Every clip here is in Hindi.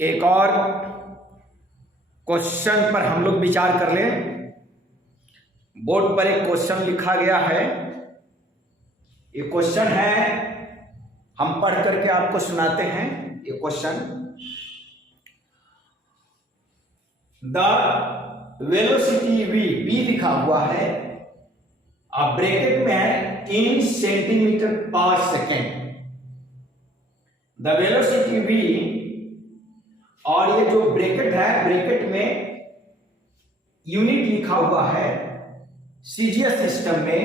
एक और क्वेश्चन पर हम लोग विचार कर लें। बोर्ड पर एक क्वेश्चन लिखा गया है। ये क्वेश्चन है, हम पढ़ करके आपको सुनाते हैं। ये क्वेश्चन, द वेलोसिटी v लिखा हुआ है, अब ब्रैकेट में है इन सेंटीमीटर पर सेकेंड। द वेलोसिटी v, और ये जो ब्रैकेट है, ब्रैकेट में यूनिट लिखा हुआ है सीजीएस सिस्टम में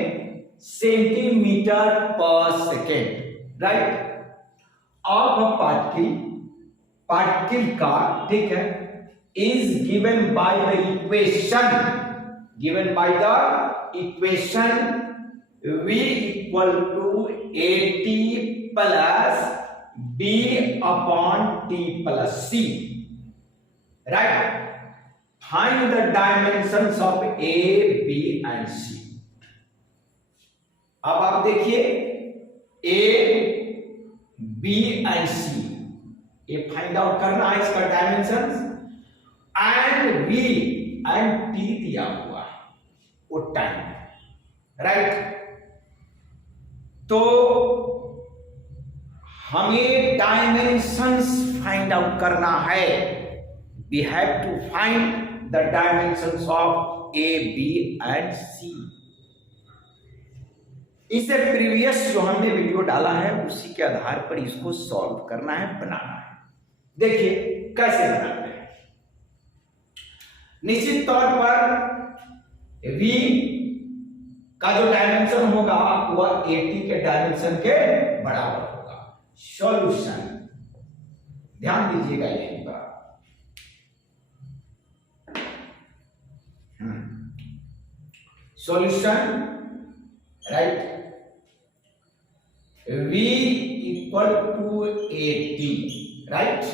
सेंटीमीटर पर सेकेंड, राइट। अब पार्टिकल का, ठीक है, is given by the equation v equal to AT plus b upon t plus c, right. Find the dimensions of A, B and C। अब आप देखिए A, B एंड C, ये फाइंड आउट करना है, इसका dimensions, and V and T दिया हुआ है, वो टाइम, राइट। तो हमें डायमेंशंस फाइंड आउट करना है। We have to find the dimensions of A, B and C। इससे प्रीवियस जो हमने वीडियो डाला है उसी के आधार पर इसको सॉल्व करना है, बनाना है। देखिए कैसे बनाते हैं। निश्चित तौर पर V का जो डायमेंशन होगा वह AT के डायमेंशन के बराबर होगा। सॉल्यूशन, ध्यान दीजिएगा यहीं पर। Solution, right, V equal to AT, right.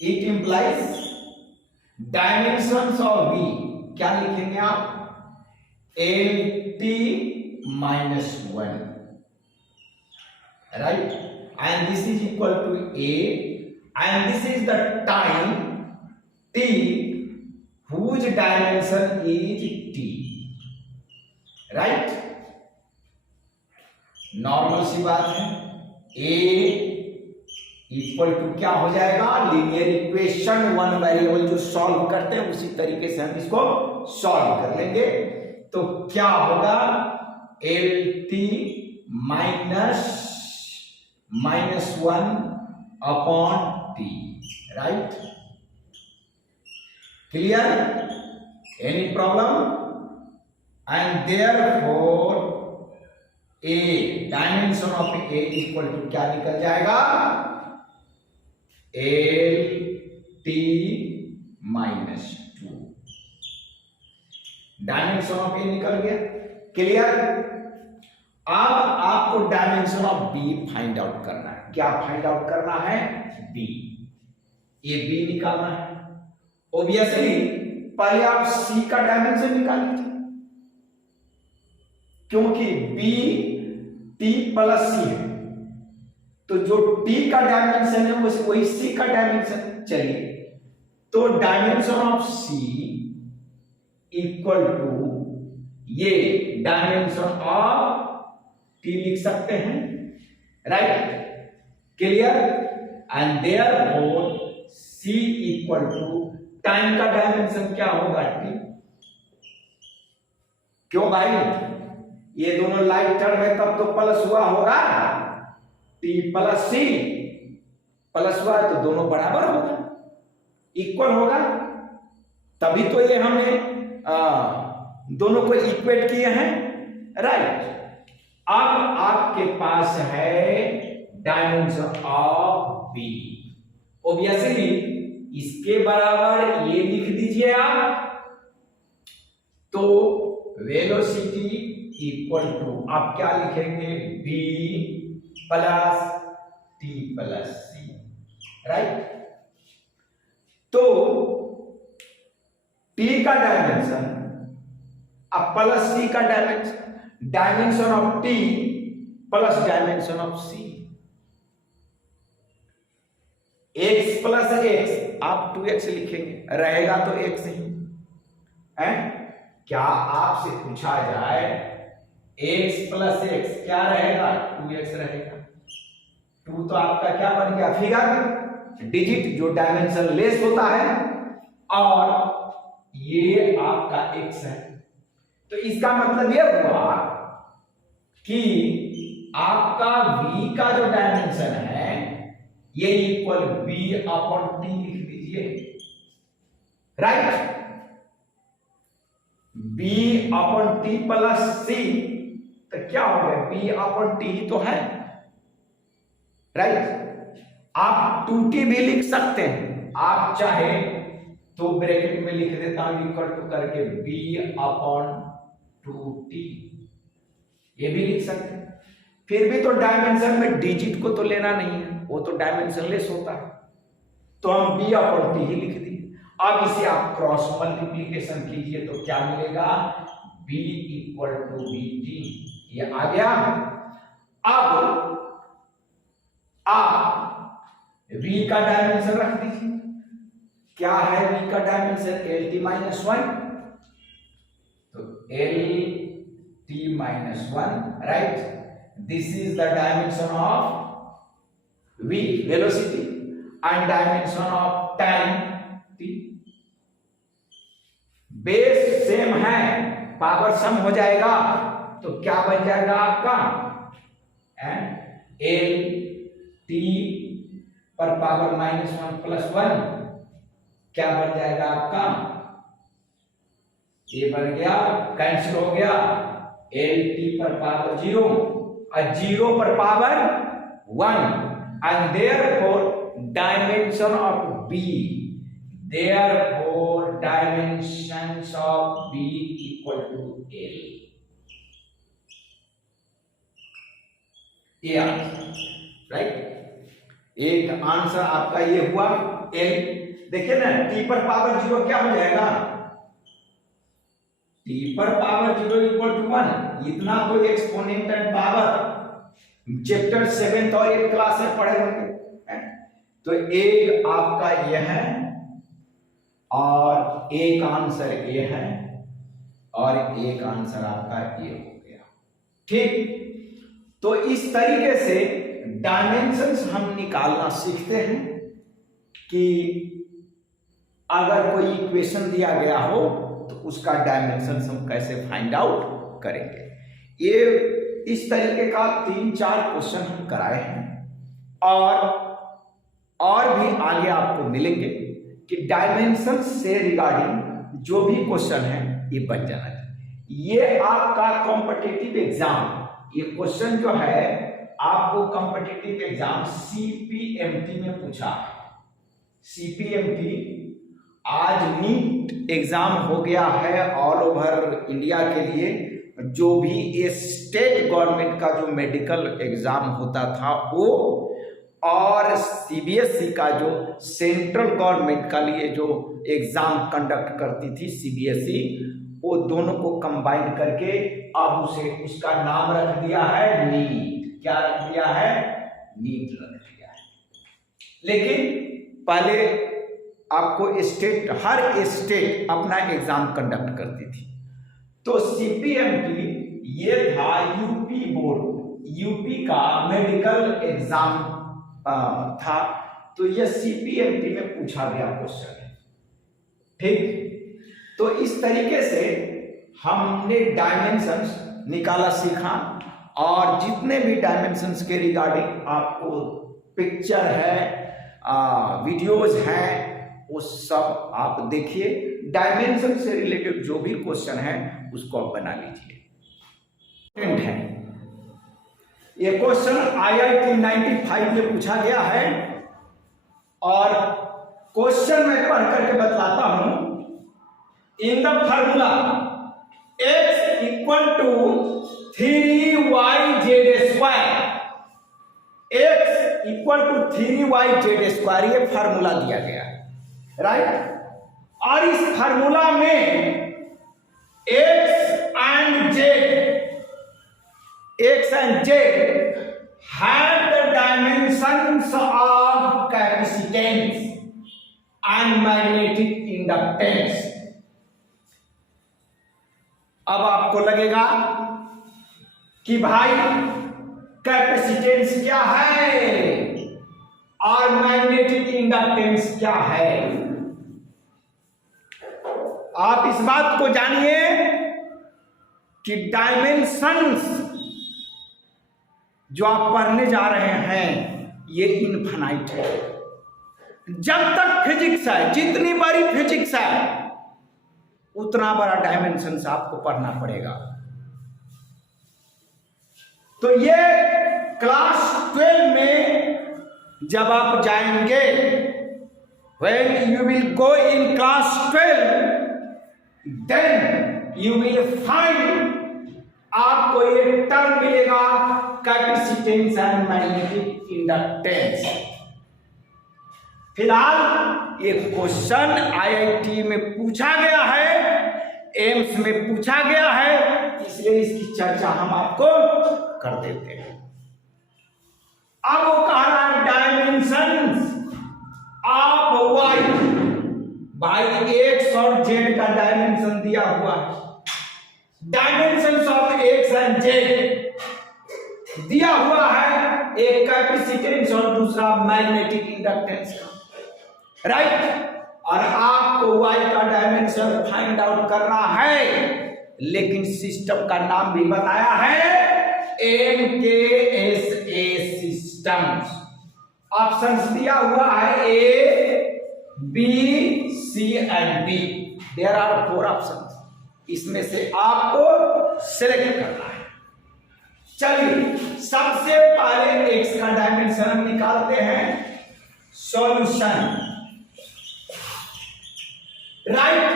It implies dimensions of V, क्या लिखेंगे आप, LT minus 1, right, and this is equal to A and this is the time T whose dimension is T, right। Normal सी बात है। A इक्वल टू क्या हो जाएगा, लीनियर इक्वेशन, वन वेरिएबल जो सॉल्व करते हैं उसी तरीके से हम इसको सॉल्व कर लेंगे। तो क्या होगा, LT minus 1 upon T, right. Clear? Any problem? And therefore A, dimension of A equal to क्या निकल जाएगा, LT minus 2। Dimension of A निकल गया। क्लियर? अब आपको dimension of B find out करना है। क्या फाइंड आउट करना है, B, ये B निकालना है। ऑब्वियसली पहले आप C का डायमेंशन निकाल लीजिए, क्योंकि B T प्लस C है, तो जो T का डायमेंशन है वही C का डायमेंशन। चलिए, तो dimension of C equal to ये डायमेंशन ऑफ T लिख सकते हैं, right. Clear? And therefore C equal to time का डायमेंशन क्या होगा, T। क्यों भाई, ये दोनों लाइक टर्म है तब तो प्लस हुआ होगा, T प्लस C प्लस हुआ तो दोनों बराबर होगा, इक्वल होगा, तभी तो ये हमने दोनों को इक्वेट किए हैं, राइट। अब आपके पास है डायमेंशन ऑफ B, ऑब्वियसली इसके बराबर ये लिख दीजिए आप, तो वेलोसिटी इक्वल टू आप क्या लिखेंगे, B plus T plus C, right. तो T का डायमेंशन अब प्लस C का dimension of T plus dimension of C, x plus x, आप 2x लिखेंगे, रहेगा तो x ही है। क्या आपसे पूछा जाए x प्लस एक्स क्या रहेगा? 2x रहेगा। 2 तो आपका क्या बन गया? फिगर, डिजिट जो डायमेंशन लेस होता है, और ये आपका x है। तो इसका मतलब ये हुआ कि आपका v का जो डायमेंशन है ये इक्वल b अपॉन t लिख दीजिए, right. b upon t plus c, तो क्या हो गया? b अपॉन t ही तो है, राइट। आप 2t भी लिख सकते हैं, आप चाहे तो ब्रैकेट में लिख देता हूं इक्वल टू करके b अपॉन 2t, ये भी लिख सकते हैं। फिर भी तो डायमेंशन में डिजिट को तो लेना नहीं है, वो तो डायमेंशन लेस होता है, तो हम b अपॉन t ही लिख दिए। अब इसे आप क्रॉस मल्टीप्लीकेशन कीजिए तो क्या मिलेगा? b इक्वल टू bt, ये आ गया। अब आप v का डायमेंशन रख दीजिए, क्या है v का डायमेंशन? lt माइनस 1, तो lt minus 1, right. This is the dimension of v, velocity, and dimension of time t. Base same है, पावर सम हो जाएगा, तो क्या बन जाएगा आपका? एल टी पर पावर माइनस 1 प्लस 1, क्या बन जाएगा आपका? ये बन गया, कैंसिल हो गया, एल टी पर पावर 0 और 0 पर power 1, and therefore dimension of b, therefore dimensions of b equal to l, ये आंसर, राइट। एक आंसर आपका ये हुआ l। देखिए ना, t पर पावर 0 क्या हो जाएगा? t पर पावर 0 इक्वल टू 1, इतना तो एक्सपोनेंशियल पावर चैप्टर 7th और 8th क्लास में पढ़े होंगे। तो एक आपका यह है और एक आंसर ये है और एक आंसर आपका ये हो गया, ठीक। तो इस तरीके से डायमेंशंस हम निकालना सीखते हैं कि अगर कोई इक्वेशन दिया गया हो तो उसका डायमेंशन हम कैसे फाइंड आउट करेंगे। ये इस तरीके का 3-4 क्वेश्चन हम कराए हैं और भी आगे आपको मिलेंगे कि डायमेंशन से रिगार्डिंग जो भी क्वेश्चन है ये बन जाना चाहिए। ये आपका कॉम्पिटिटिव एग्जाम, ये क्वेश्चन जो है आपको कॉम्पिटिटिव एग्जाम सीपीएमटी में पूछा है। सीपीएमटी आज नीट एग्जाम हो गया है ऑल ओवर इंडिया के लिए। जो भी ये स्टेट गवर्नमेंट का जो मेडिकल एग्जाम होता था वो और सीबीएसई का जो सेंट्रल गवर्नमेंट का लिए जो एग्जाम कंडक्ट करती थी सीबीएसई, वो दोनों को कंबाइन करके अब उसे उसका नाम रख दिया है नीट। क्या रख दिया है? नीट रख दिया है। लेकिन पहले आपको स्टेट, हर स्टेट अपना एग्जाम कंडक्ट करती थी। तो सीपीएमटी ये था यूपी बोर्ड, यूपी का मेडिकल एग्जाम था, तो ये सीपीएमटी में पूछा गया क्वेश्चन है, ठीक। तो इस तरीके से हमने डायमेंशंस निकाला सीखा और जितने भी डायमेंशंस के रिगार्डिंग आपको पिक्चर है, वीडियोज हैं, वो सब आप देखिए। डायमेंशन से रिलेटेड जो भी क्वेश्चन है उसको आप बना लीजिए। है ये क्वेश्चन IIT 95 में पूछा गया है और क्वेश्चन मैं पढ़ करके बतलाता हूं। In the formula x equal to 3yz square, x equal to 3yz square, ये फार्मूला दिया गया है, राइट। और इस फार्मूला में x and z have the dimensions of capacitance, and magnetic inductance. अब आपको लगेगा कि भाई कैपेसिटेंस क्या है और मैग्नेटिक इंडक्टेंस क्या है। आप इस बात को जानिए कि डायमेंशंस जो आप पढ़ने जा रहे हैं ये इनफाइनाइट है। जब तक फिजिक्स है, जितनी बड़ी फिजिक्स है उतना बड़ा डायमेंशंस आपको पढ़ना पड़ेगा। तो ये क्लास 12 में जब आप जाएंगे, when you will go in class 12, then you will find आपको ये टर्म मिलेगा कैपेसिटेंस एंड मैग्नेटिक इंडक्टेंस। फिलहाल ये क्वेश्चन आईआईटी में पूछा गया है, एम्स में पूछा गया है, इसलिए इसकी चर्चा हम आपको कर देते हैं। अब वो कह रहा है डायमेंशंस ऑफ वाई, भाई एक्स और जेड का डायमेंशन दिया हुआ है, dimensions of x and Z दिया हुआ है, एक कैपेसिटेंस और दूसरा मैग्नेटिक इंडक्टेंस का, राइट। और आपको वाई का डायमेंशन फाइंड आउट करना है, लेकिन सिस्टम का नाम भी बताया है MKSA सिस्टम्स। ऑप्शंस दिया हुआ है A, B, C and D। There are 4 options, इसमें से आपको सिलेक्ट करना है। चलिए सबसे पहले x का डायमेंशन हम निकालते हैं। Solution, right,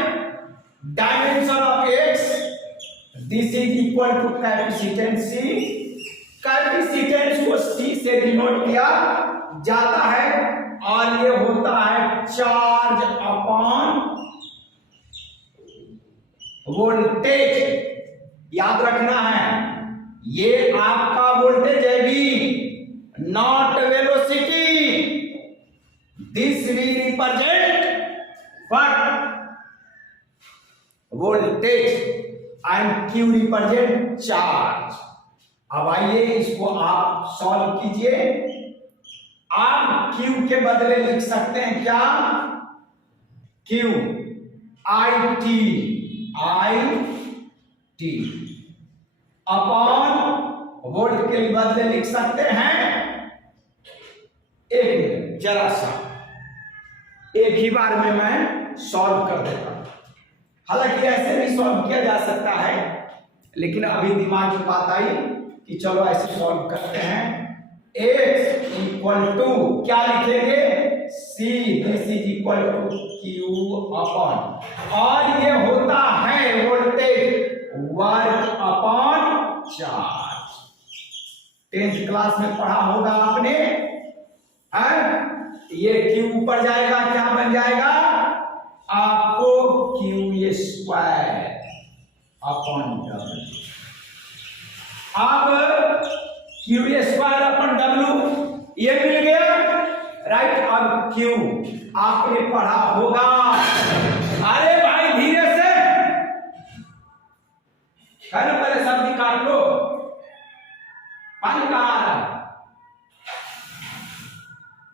dimension of x, this is equal to capacitance C। Capacitance को C से डिनोट किया जाता है और ये होता है चार्ज अपॉन वोल्टेज। याद रखना है ये आपका वोल्टेज है भी, not velocity. This will represent what, voltage and Q represent charge. अब आइए इसको आप सॉल्व कीजिए। आप Q के बदले लिख सकते हैं क्या, Q IT अपॉन वोल्ट के बदले लिख सकते हैं, एक मिनट जरा सा, एक ही बार में मैं सॉल्व कर देता हूं। हालांकि ऐसे भी सॉल्व किया जा सकता है, लेकिन अभी दिमाग में बात आई कि चलो ऐसे सॉल्व करते हैं। x इक्वल टू क्या लिखेंगे, C, this is equal to Q upon, और ये होता है voltage work upon charge. 10th class में पढ़ा होगा आपने, है? ये Q ऊपर जाएगा, क्या बन जाएगा आपको, Q स्क्वायर अपॉन W। अब Q स्क्वायर अपॉन W ये मिल गया, राइट। अब Q आपने पढ़ा होगा, अरे भाई धीरे से है ना, पहले सब्जी काट लो, पानी कहाँ आ रहा है,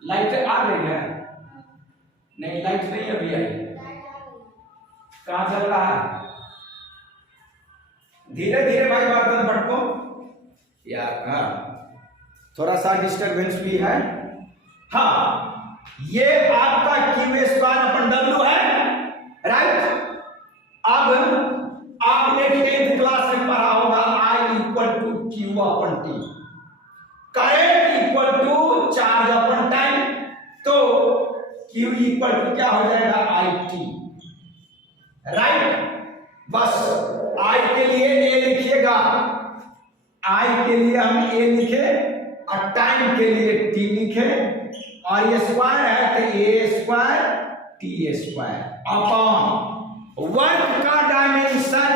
लाइट आ गई है, नहीं लाइट नहीं अभी आई, कहाँ चल रहा है, धीरे धीरे भाई बर्तन पटको यार। हाँ थोड़ा सा डिस्टरबेंस भी है। हाँ ये आपका Q स्क्वायर अपन W है, राइट। अब आपने 10th क्लास में पढ़ा होगा I equal to Q upon T, current equal to charge upon time, तो Q इक्वल टू क्या हो जाएगा IT, राइट। बस I के लिए A लिखिएगा, I के लिए हम A लिखे और टाइम के लिए T लिखे, और ये स्क्वायर है तो A square T square upon work का डायमेंशन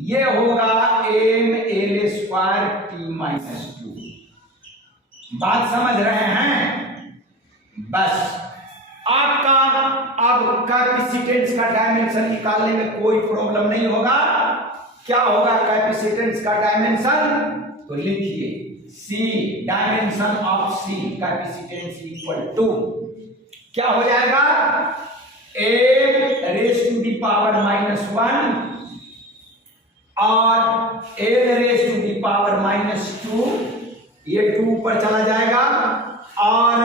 ये होगा ML स्क्वायर T-2। बात समझ रहे हैं? बस आपका अब कैपेसिटेंस का डायमेंशन निकालने में कोई प्रॉब्लम नहीं होगा। क्या होगा कैपेसिटेंस का डायमेंशन? तो लिखिए C, dimension of C capacitance equal to क्या हो जाएगा? A raise to the power -1 और A raise to the power -2, ये 2 ऊपर चला जाएगा, और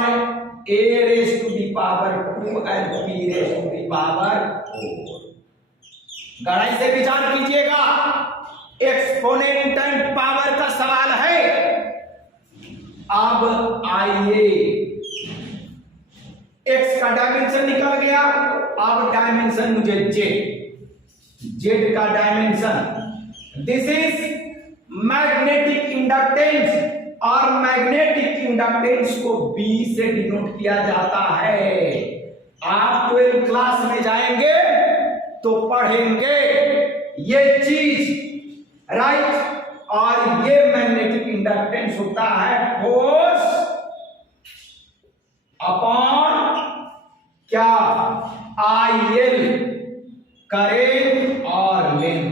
A raise to the power 2 and B raise to the power 4। गहराई से विचार कीजिएगा, एक्सपोनेंट पावर का सवाल है। अब आइए, x का डायमेंशन निकल गया, अब डायमेंशन मुझे z का dimension. This is magnetic inductance, और मैग्नेटिक इंडक्टेंस को B से डिनोट किया जाता है। आप 12th क्लास में जाएंगे तो पढ़ेंगे ये चीज, राइट। और ये मैग्नेटिक इंडक्टेंस होता है फोर्स अपॉन क्या? IL, करेंट और लेंथ।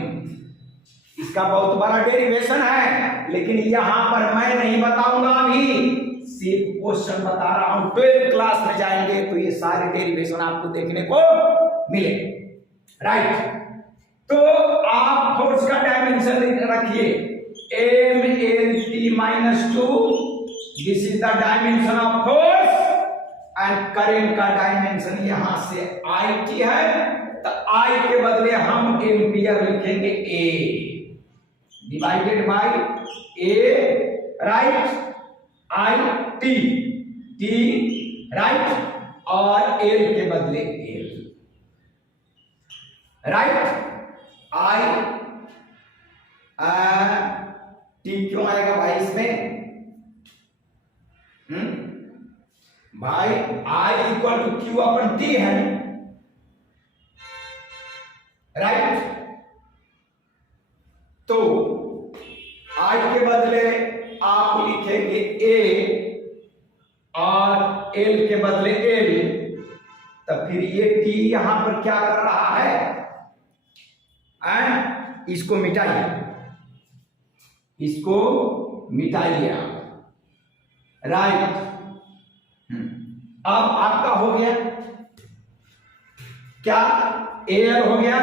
इसका बहुत बड़ा डेरिवेशन है, लेकिन यहां पर मैं नहीं बताऊंगा, अभी सिर्फ क्वेश्चन बता रहा हूं। 12th क्लास में जाएंगे तो ये सारे डेरिवेशन आपको देखने को मिले, राइट। तो आप फोर्स का डायमेंशन रखिए m(L)T-2, this is the dimension of force, and current का डायमेंशन यहां से IT है, तो I के बदले हम एम्पियर लिखेंगे A divided by A, right, IT, T, right, और L के बदले L, राइट। T क्यों आएगा भाई इसमें? भाई I इक्वल टू Q/T है, राइट। तो I के बदले आप लिखेंगे A और L के बदले L, तो फिर ये T यहां पर क्या कर रहा है? इसको मिटाइए, इसको मिटाइए आप, राइट। अब आपका हो गया क्या? एयर हो गया,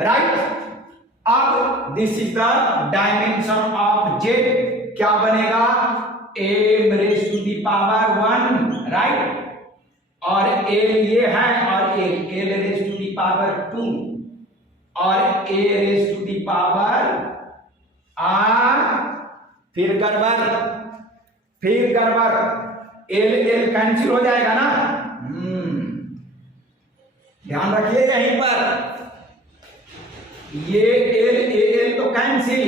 राइट। अब this is the dimension of Z, क्या बनेगा? m⁻⁻1, राइट, और L ये है, और L⁻², और A⁻⁻, फिर गड़बड़, L कैंसिल हो जाएगा ना, ध्यान रखिए यहीं पर, ये L तो कैंसिल,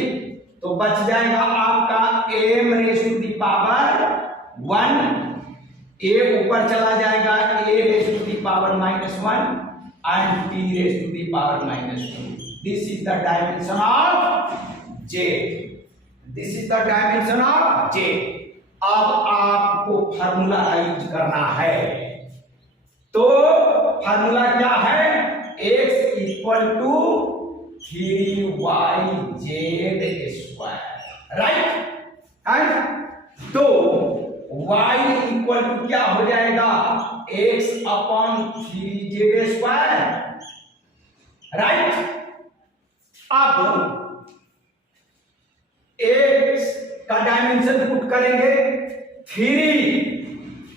तो बच जाएगा आपका m⁻⁻1, A ऊपर चला जाएगा A⁻⁻1 and T⁻⁻²। This is the dimension of Z. This is the dimension of Z. अब आपको फार्मूला यूज करना है, तो फार्मूला क्या है? x equal to 3yz², right. तो y इक्वल टू क्या हो जाएगा? x/3z², right. अब x का डायमेंशन पुट करेंगे 3,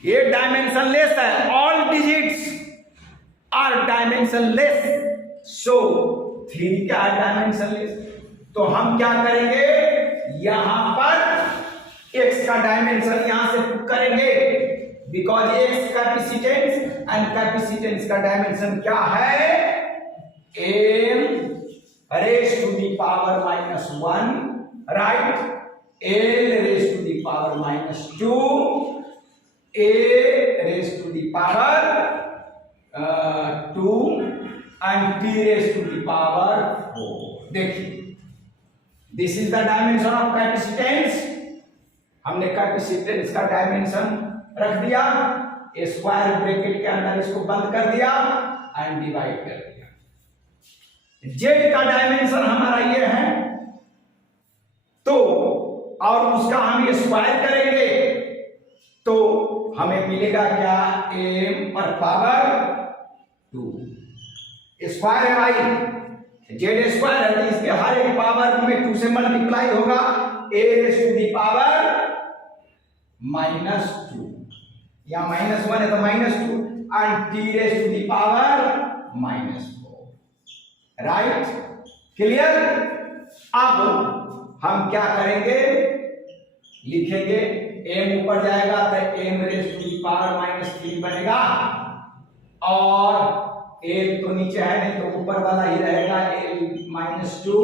ये डायमेंशन लेस है, all digits are dimensionless, so 3 क्या है? Dimensionless. तो हम क्या करेंगे? यहां पर x का डायमेंशन यहां से पुट करेंगे, because x capacitance and capacitance का डायमेंशन क्या है? m⁻⁻1, right, L⁻⁻2, A⁻2 and T⁻4। देखिए, this is the dimension of capacitance. हमने कैपेसिटेंस का डायमेंशन रख दिया, स्क्वायर ब्रैकेट के अंदर इसको बंद कर दिया, एंड डिवाइड कर दिया। जेड का डायमेंशन हमारा ये है, तो और उसका हम स्क्वायर करेंगे तो हमें मिलेगा क्या, m पर पावर 2 स्क्वायर है भाई, जेड स्क्वायर है, तो इसके हर एक पावर में 2 से मल्टीप्लाई होगा, a raise to the power -2 या -1 है तो -2 and t raise to the power -4। Right, clear. अब हम क्या करेंगे, लिखेंगे m ऊपर जाएगा तो m raise to the power -3 बनेगा, और a तो नीचे है नहीं तो ऊपर वाला ही रहेगा -2,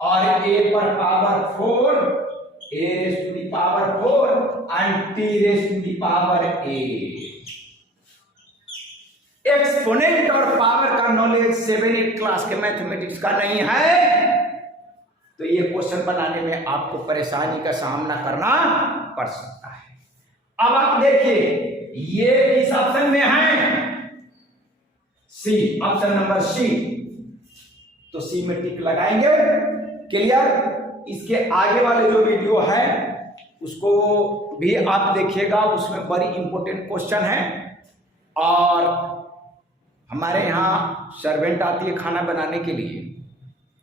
और a पर power 4, a raise to the power 4 and t raise to the power 8। Exponent और पावर का नॉलेज 7-8 क्लास के मैथमेटिक्स का नहीं है तो ये क्वेश्चन बनाने में आपको परेशानी का सामना करना पड़ सकता है। अब आप देखिए ये किस ऑप्शन में है, सी, ऑप्शन नंबर सी, तो सी में टिक लगाएंगे। क्लियर। इसके आगे वाले जो वीडियो है उसको भी आप देखिएगा, उसमें बड़ी इंपॉर्टेंट क्वेश्चन है, और हमारे यहाँ सर्वेंट आती है खाना बनाने के लिए,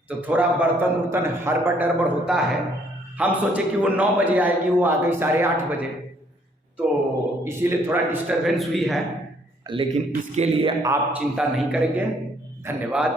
तो थोड़ा बर्तन उर्तन हड़बड़ डरबड़ होता है। हम सोचे कि वो 9 बजे आएगी, वो आ गई 8:30 बजे, तो इसीलिए थोड़ा डिस्टरबेंस हुई है, लेकिन इसके लिए आप चिंता नहीं करेंगे। धन्यवाद।